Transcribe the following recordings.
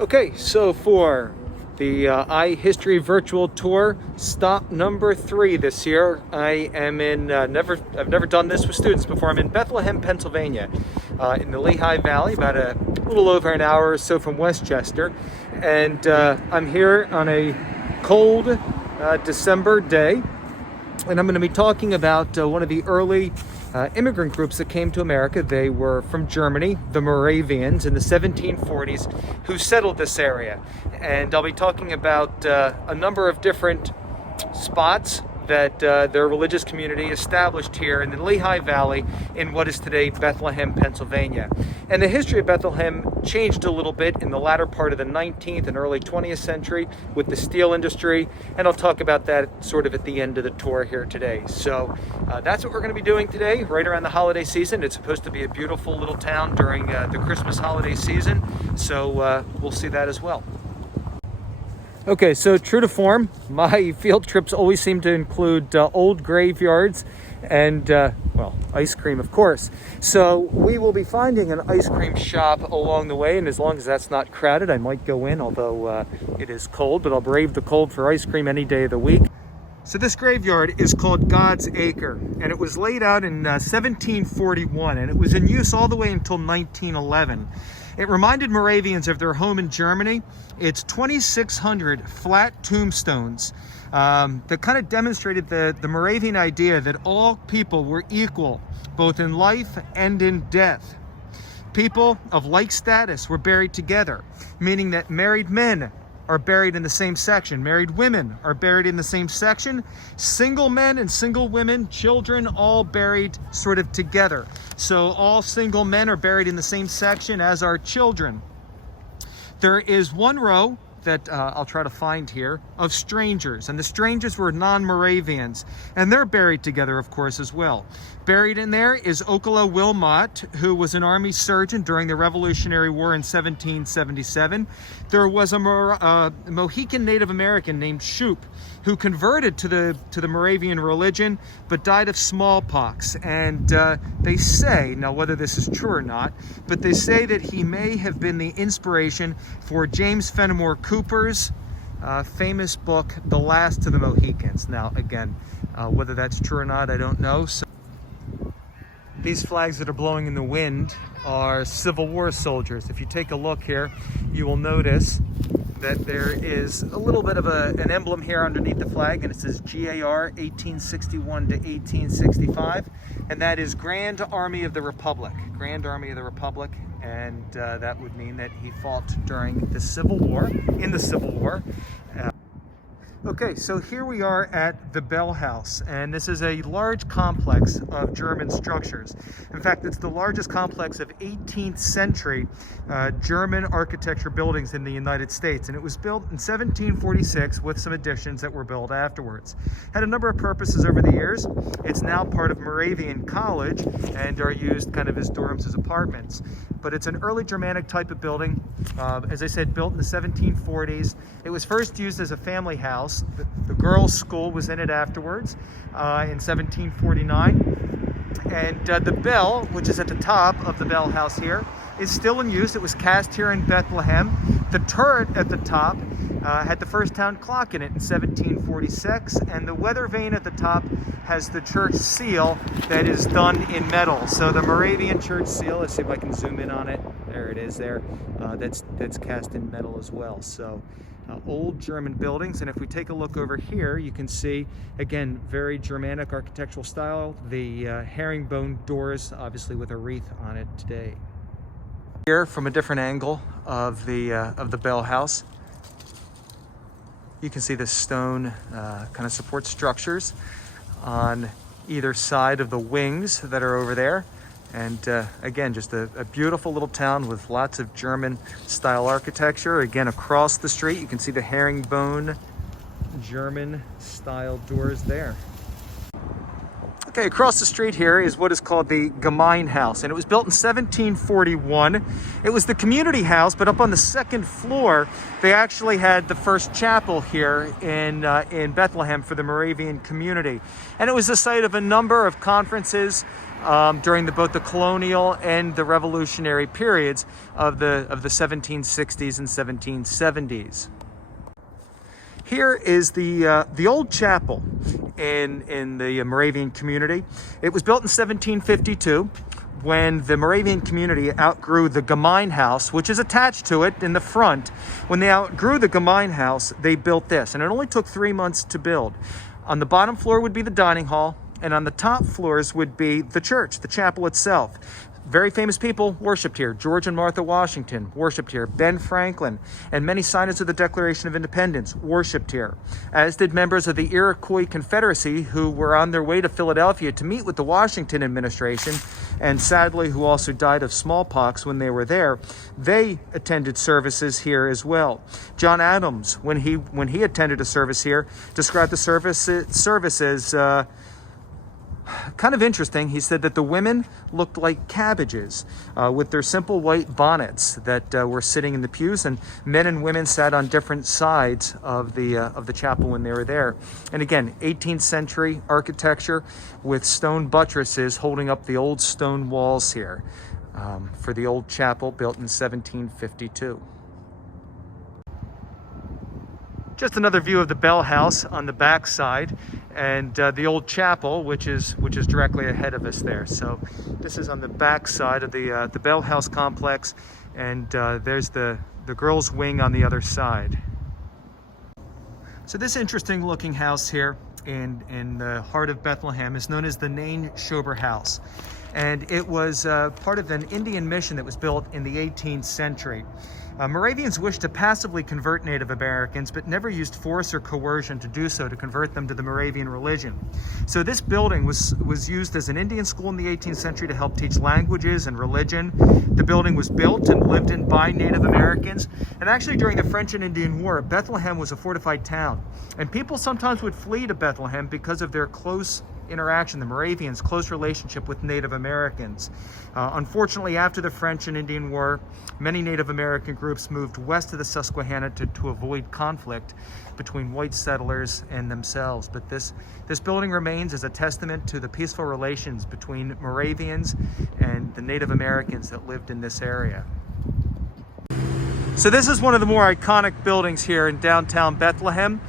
Okay, so for the iHistory virtual tour, stop number 3 this year. I am in, I've never done this with students before. I'm in Bethlehem, Pennsylvania, in the Lehigh Valley, about a little over an hour or so from Westchester. And I'm here on a cold December day, and I'm going to be talking about one of the early immigrant groups that came to America. They were from Germany, the Moravians, in the 1740s, who settled this area. And I'll be talking about a number of different spots that their religious community established here in the Lehigh Valley in what is today Bethlehem, Pennsylvania. And the history of Bethlehem changed a little bit in the latter part of the 19th and early 20th century with the steel industry, and I'll talk about that sort of at the end of the tour here today. So that's what we're going to be doing today, right around the holiday season. It's supposed to be a beautiful little town during the Christmas holiday season, so we'll see that as well. Okay, so true to form, my field trips always seem to include old graveyards and, well, ice cream, of course. So we will be finding an ice cream shop along the way, and as long as that's not crowded, I might go in, although it is cold, but I'll brave the cold for ice cream any day of the week. So this graveyard is called God's Acre, and it was laid out in 1741, and it was in use all the way until 1911. It reminded Moravians of their home in Germany. It's 2,600 flat tombstones that kind of demonstrated the Moravian idea that all people were equal, both in life and in death. People of like status were buried together, meaning that married men are buried in the same section. Married women are buried in the same section. Single men and single women, children, all buried sort of together. So all single men are buried in the same section as our children. There is one row that I'll try to find here of strangers, and the strangers were non-Moravians, and they're buried together, of course, as well. Buried in there is Ocala Wilmot, who was an army surgeon during the Revolutionary War in 1777. There was a Mohican Native American named Shoup, who converted to the Moravian religion, but died of smallpox. And they say, now whether this is true or not, but they say that he may have been the inspiration for James Fenimore Cooper's famous book, The Last of the Mohicans. Now, again, whether that's true or not, I don't know. So these flags that are blowing in the wind are Civil War soldiers. If you take a look here, you will notice that there is a little bit of an emblem here underneath the flag, and it says GAR 1861 to 1865, and that is Grand Army of the Republic. Grand Army of the Republic, and that would mean that he fought during the Civil War, in the Civil War. Okay, so here we are at the Bell House, and this is a large complex of German structures. In fact, it's the largest complex of 18th century German architecture buildings in the United States, and it was built in 1746 with some additions that were built afterwards. Had a number of purposes over the years. It's now part of Moravian College and are used kind of as dorms, as apartments. But it's an early Germanic type of building. As I said, built in the 1740s. It was first used as a family house. The girls' school was in it afterwards in 1749. And the bell, which is at the top of the bell house here, is still in use. It was cast here in Bethlehem. The turret at the top had the first town clock in it in 1746, and the weather vane at the top has the church seal that is done in metal. So the Moravian church seal, let's see if I can zoom in on it. There it is there. That's cast in metal as well. So old German buildings, and if we take a look over here, you can see, again, very Germanic architectural style. The herringbone doors, obviously with a wreath on it today. Here, from a different angle of the bell house, you can see the stone kind of support structures on either side of the wings that are over there. And again, just a beautiful little town with lots of German style architecture. Again, across the street, you can see the herringbone German style doors there. Okay, across the street here is what is called the Gemeinhaus, and it was built in 1741. It was the community house, but up on the second floor, they actually had the first chapel here in Bethlehem for the Moravian community. And it was the site of a number of conferences during both the colonial and the revolutionary periods of the 1760s and 1770s. Here is the old chapel in the Moravian community. It was built in 1752 when the Moravian community outgrew the Gemein house, which is attached to it in the front. When they outgrew the Gemein house, they built this, and it only took 3 months to build. On the bottom floor would be the dining hall, and on the top floors would be the church, the chapel itself. Very famous people worshipped here. George and Martha Washington worshipped here. Ben Franklin and many signers of the Declaration of Independence worshipped here, as did members of the Iroquois Confederacy who were on their way to Philadelphia to meet with the Washington administration, and sadly who also died of smallpox when they were there. They attended services here as well. John Adams, when he attended a service here, described the service as kind of interesting. He said that the women looked like cabbages with their simple white bonnets that were sitting in the pews, and men and women sat on different sides of the chapel when they were there. And again, 18th century architecture with stone buttresses holding up the old stone walls here for the old chapel built in 1752. Just another view of the bell house on the back side, and the old chapel, which is directly ahead of us there. So this is on the back side of the bell house complex, and there's the girls' wing on the other side. So this interesting looking house here in the heart of Bethlehem is known as the Nain Schober House, and it was part of an Indian mission that was built in the 18th century. Moravians wished to passively convert Native Americans, but never used force or coercion to do so, to convert them to the Moravian religion. So this building was used as an Indian school in the 18th century to help teach languages and religion. The building was built and lived in by Native Americans. And actually during the French and Indian War, Bethlehem was a fortified town. And people sometimes would flee to Bethlehem because of their close interaction, the Moravians' close relationship with Native Americans. Unfortunately, after the French and Indian War, many Native American groups moved west of the Susquehanna to avoid conflict between white settlers and themselves. But this building remains as a testament to the peaceful relations between Moravians and the Native Americans that lived in this area. So this is one of the more iconic buildings here in downtown Bethlehem.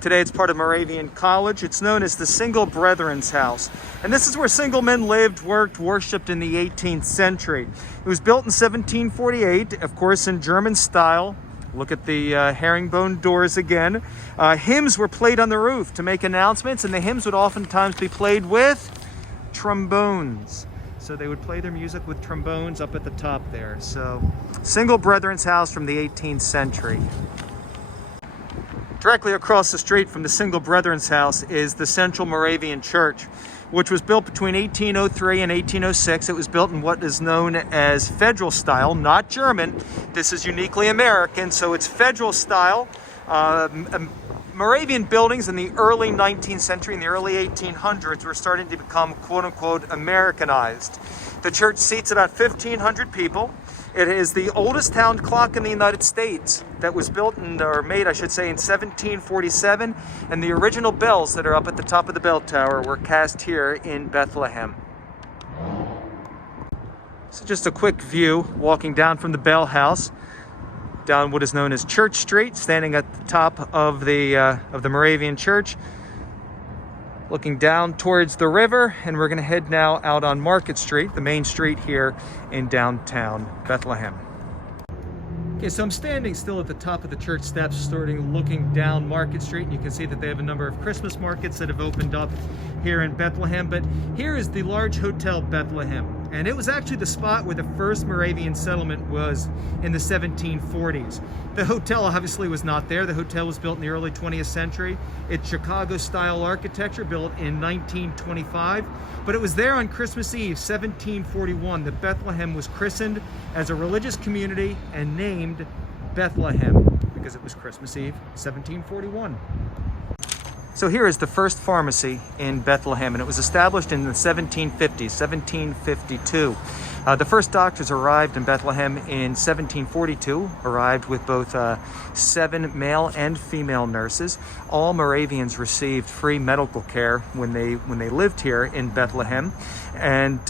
Today it's part of Moravian College. It's known as the Single Brethren's House. And this is where single men lived, worked, worshipped in the 18th century. It was built in 1748, of course, in German style. Look at the herringbone doors again. Hymns were played on the roof to make announcements, and the hymns would oftentimes be played with trombones. So they would play their music with trombones up at the top there. So, Single Brethren's House from the 18th century. Directly across the street from the Single Brethren's House is the Central Moravian Church, which was built between 1803 and 1806. It was built in what is known as Federal style, not German. This is uniquely American, so it's Federal style. Moravian buildings in the early 19th century, in the early 1800s, were starting to become quote-unquote Americanized. The church seats about 1,500 people. It is the oldest town clock in the United States that was built or made, I should say, in 1747, and the original bells that are up at the top of the bell tower were cast here in Bethlehem. So just a quick view walking down from the bell house, down what is known as Church Street, standing at the top of the Moravian Church, looking down towards the river, and we're going to head now out on Market Street, the main street here in downtown Bethlehem. Okay, so I'm standing still at the top of the church steps, looking down Market Street, and you can see that they have a number of Christmas markets that have opened up here in Bethlehem. But here is the large Hotel Bethlehem, and it was actually the spot where the first Moravian settlement was in the 1740s. The hotel obviously was not there. The hotel was built in the early 20th century. It's Chicago-style architecture, built in 1925. But it was there on Christmas Eve, 1741, that Bethlehem was christened as a religious community and named Bethlehem because it was Christmas Eve, 1741. So here is the first pharmacy in Bethlehem, and it was established in the 1750s, 1752. The first doctors arrived in Bethlehem in 1742, arrived with both 7 male and female nurses. All Moravians received free medical care when they lived here in Bethlehem, and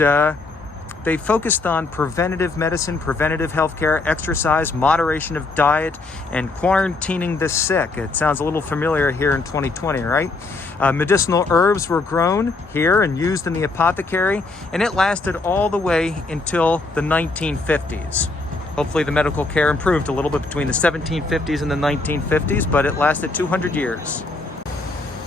they focused on preventative medicine, preventative healthcare, exercise, moderation of diet, and quarantining the sick. It sounds a little familiar here in 2020, right? Medicinal herbs were grown here and used in the apothecary, and it lasted all the way until the 1950s. Hopefully the medical care improved a little bit between the 1750s and the 1950s, but it lasted 200 years.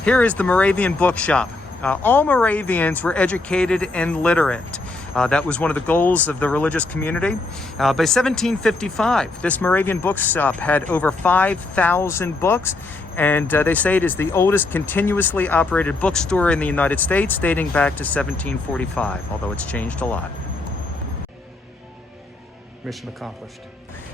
Here is the Moravian bookshop. All Moravians were educated and literate. That was one of the goals of the religious community. By 1755, this Moravian bookshop had over 5,000 books, and they say it is the oldest continuously operated bookstore in the United States, dating back to 1745, although it's changed a lot. Mission accomplished.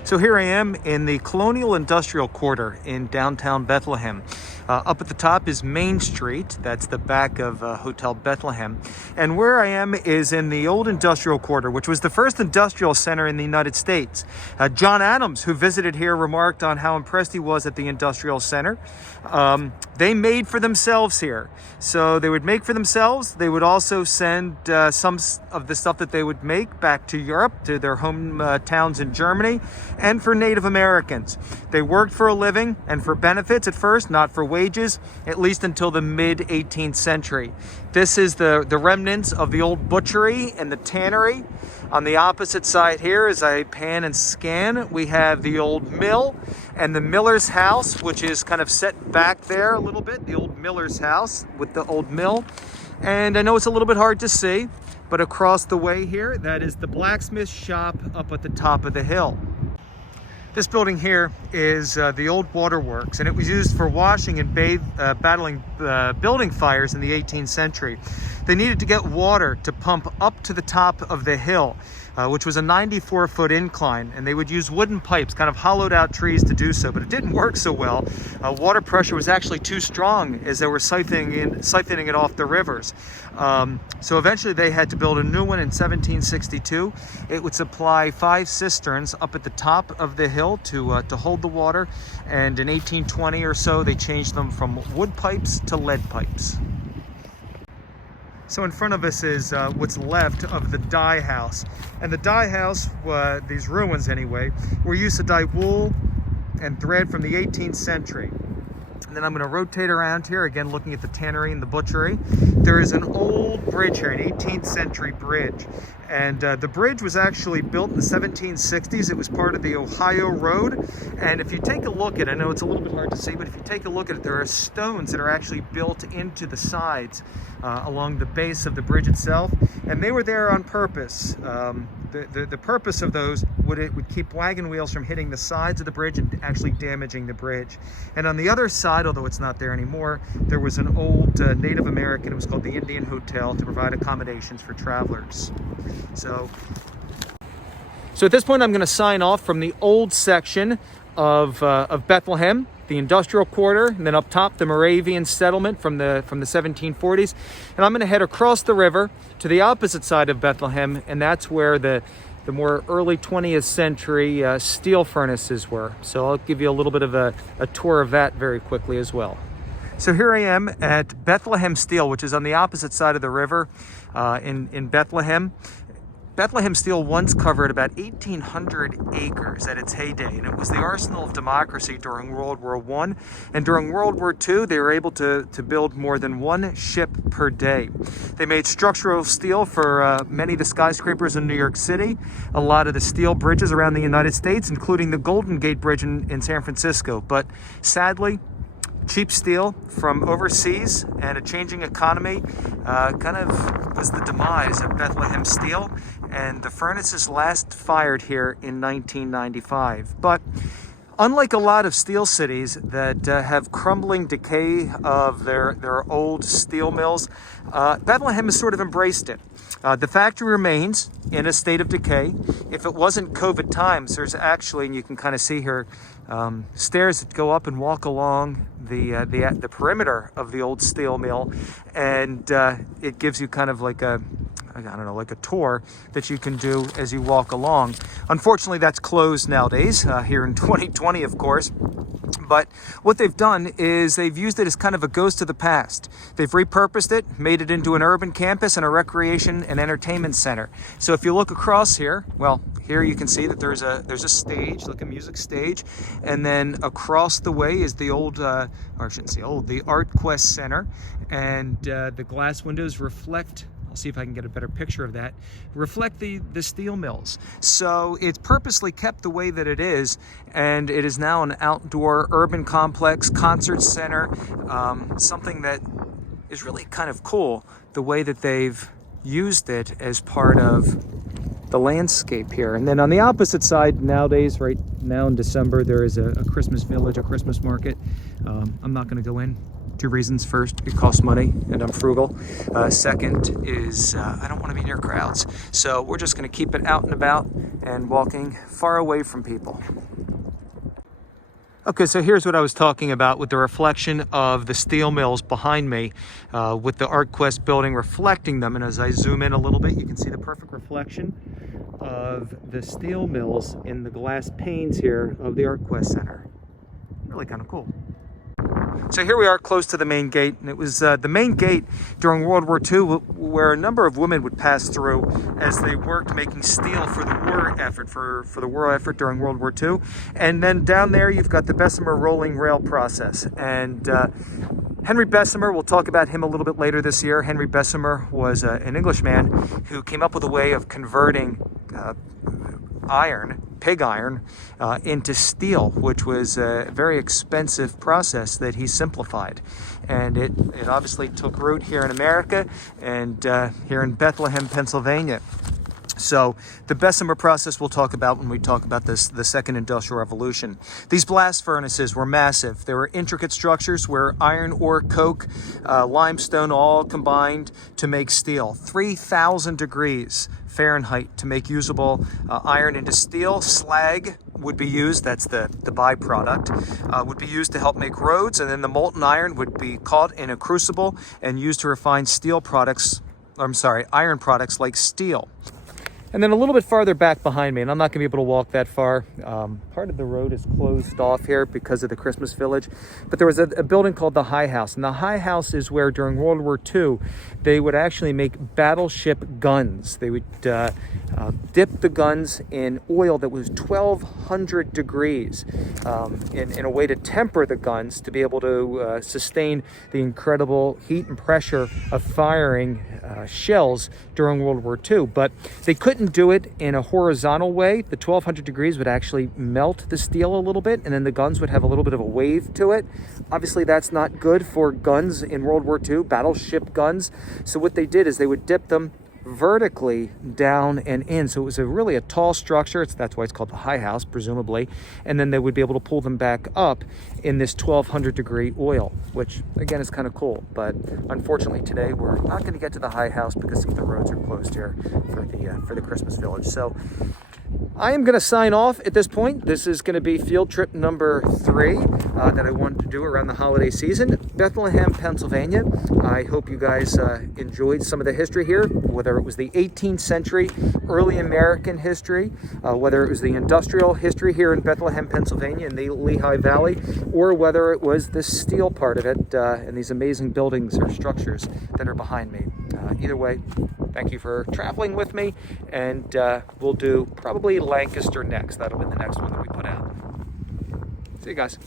So here I am in the Colonial Industrial Quarter in downtown Bethlehem. Up at the top is Main Street. That's the back of Hotel Bethlehem. And where I am is in the old industrial quarter, which was the first industrial center in the United States. John Adams, who visited here, remarked on how impressed he was at the industrial center. They made for themselves here. So they would make for themselves. They would also send some of the stuff that they would make back to Europe, to their home towns in Germany, and for Native Americans. They worked for a living and for benefits at first, not for wages, at least until the mid-18th century. This is the remnants of the old butchery and the tannery. On the opposite side here, as I pan and scan, we have the old mill and the miller's house, which is kind of set back there a little bit, the old miller's house with the old mill. And I know it's a little bit hard to see, but across the way here, that is the blacksmith shop up at the top of the hill. This building here is the old waterworks, and it was used for washing and battling building fires in the 18th century. They needed to get water to pump up to the top of the hill, which was a 94-foot incline, and they would use wooden pipes, kind of hollowed out trees to do so, but it didn't work so well. Water pressure was actually too strong as they were siphoning it off the rivers. So eventually they had to build a new one in 1762. It would supply 5 cisterns up at the top of the hill to hold the water, and in 1820 or so they changed them from wood pipes to lead pipes. So in front of us is what's left of the dye house. And the dye house, these ruins anyway, were used to dye wool and thread from the 18th century. And then I'm going to rotate around here, again looking at the tannery and the butchery. There is an old bridge here, an 18th century bridge. And the bridge was actually built in the 1760s. It was part of the Ohio Road. And if you take a look at it, I know it's a little bit hard to see, but if you take a look at it, there are stones that are actually built into the sides along the base of the bridge itself. And they were there on purpose. The purpose of those would keep wagon wheels from hitting the sides of the bridge and actually damaging the bridge. And on the other side, although it's not there anymore, there was an old Native American, it was called the Indian Hotel, to provide accommodations for travelers. So at this point, I'm going to sign off from the old section of Bethlehem, the industrial quarter, and then up top, the Moravian settlement from the 1740s. And I'm going to head across the river to the opposite side of Bethlehem, and that's where the more early 20th century steel furnaces were. So I'll give you a little bit of a tour of that very quickly as well. So here I am at Bethlehem Steel, which is on the opposite side of the river in Bethlehem. Bethlehem Steel once covered about 1,800 acres at its heyday, and it was the arsenal of democracy during World War I. And during World War II, they were able to build more than 1 ship per day. They made structural steel for many of the skyscrapers in New York City, a lot of the steel bridges around the United States, including the Golden Gate Bridge in San Francisco. But sadly, cheap steel from overseas and a changing economy kind of was the demise of Bethlehem Steel, and the furnaces last fired here in 1995. But unlike a lot of steel cities that have crumbling decay of their old steel mills, Bethlehem has sort of embraced it. The factory remains in a state of decay. If it wasn't COVID times, there's actually, and you can kind of see here, stairs that go up and walk along the perimeter of the old steel mill, and it gives you kind of like a I don't know, like a tour that you can do as you walk along. Unfortunately, that's closed nowadays, here in 2020, of course. But what they've done is they've used it as kind of a ghost of the past. They've repurposed it, made it into an urban campus and a recreation and entertainment center. So if you look across here, well, here you can see that there's a stage, like a music stage, and then across the way is the old, or I shouldn't say old, the Art Quest Center, and the glass windows reflect, I'll see if I can get a better picture of that, reflect the steel mills. So it's purposely kept the way that it is, and it is now an outdoor urban complex, concert center, something that is really kind of cool, the way that they've used it as part of the landscape here. And then on the opposite side, nowadays, right now in December, there is a Christmas village, a Christmas market. I'm not going to go in. Two reasons. First, it costs money and I'm frugal. Second is I don't want to be near crowds. So we're just going to keep it out and about and walking far away from people. Okay, so here's what I was talking about with the reflection of the steel mills behind me, with the ArtQuest building reflecting them. And as I zoom in a little bit, you can see the perfect reflection of the steel mills in the glass panes here of the ArtQuest Center. Really kind of cool. So here we are close to the main gate, and it was the main gate during World War II where a number of women would pass through as they worked making steel for the war effort, for the war effort during World War II. And then down there you've got the Bessemer rolling rail process. And Henry Bessemer, we'll talk about him a little bit later this year. Henry Bessemer was an Englishman who came up with a way of converting pig iron, into steel, which was a very expensive process that he simplified. And it obviously took root here in America and here in Bethlehem, Pennsylvania. So the Bessemer process we'll talk about when we talk about the second industrial revolution. These blast furnaces were massive. They were intricate structures where iron ore, coke, limestone all combined to make steel. 3,000 degrees Fahrenheit to make usable iron into steel. Slag would be used, that's the byproduct, would be used to help make roads, and then the molten iron would be caught in a crucible and used to refine iron products like steel. And then a little bit farther back behind me, and I'm not going to be able to walk that far. Part of the road is closed off here because of the Christmas village. But there was a building called the High House. And the High House is where during World War II, they would actually make battleship guns. They would dip the guns in oil that was 1,200 degrees in a way to temper the guns to be able to sustain the incredible heat and pressure of firing shells during World War II. But they couldn't do it in a horizontal way. The 1,200 degrees would actually melt the steel a little bit, and then the guns would have a little bit of a wave to it. Obviously, that's not good for guns in World War II, battleship guns. So what they did is they would dip them vertically down and in. So it was really a tall structure. That's why it's called the High House, presumably. And then they would be able to pull them back up in this 1,200 degree oil, which again is kind of cool. But unfortunately today we're not going to get to the High House because some of the roads are closed here for the Christmas village. So I am going to sign off at this point. This is going to be field trip number 3 that I wanted to do around the holiday season. Bethlehem, Pennsylvania. I hope you guys enjoyed some of the history here, whether it was the 18th century, early American history, whether it was the industrial history here in Bethlehem, Pennsylvania in the Lehigh Valley, or whether it was the steel part of it and these amazing buildings or structures that are behind me. Either way, thank you for traveling with me, and we'll do probably Lancaster next. That'll be the next one that we put out. See you guys.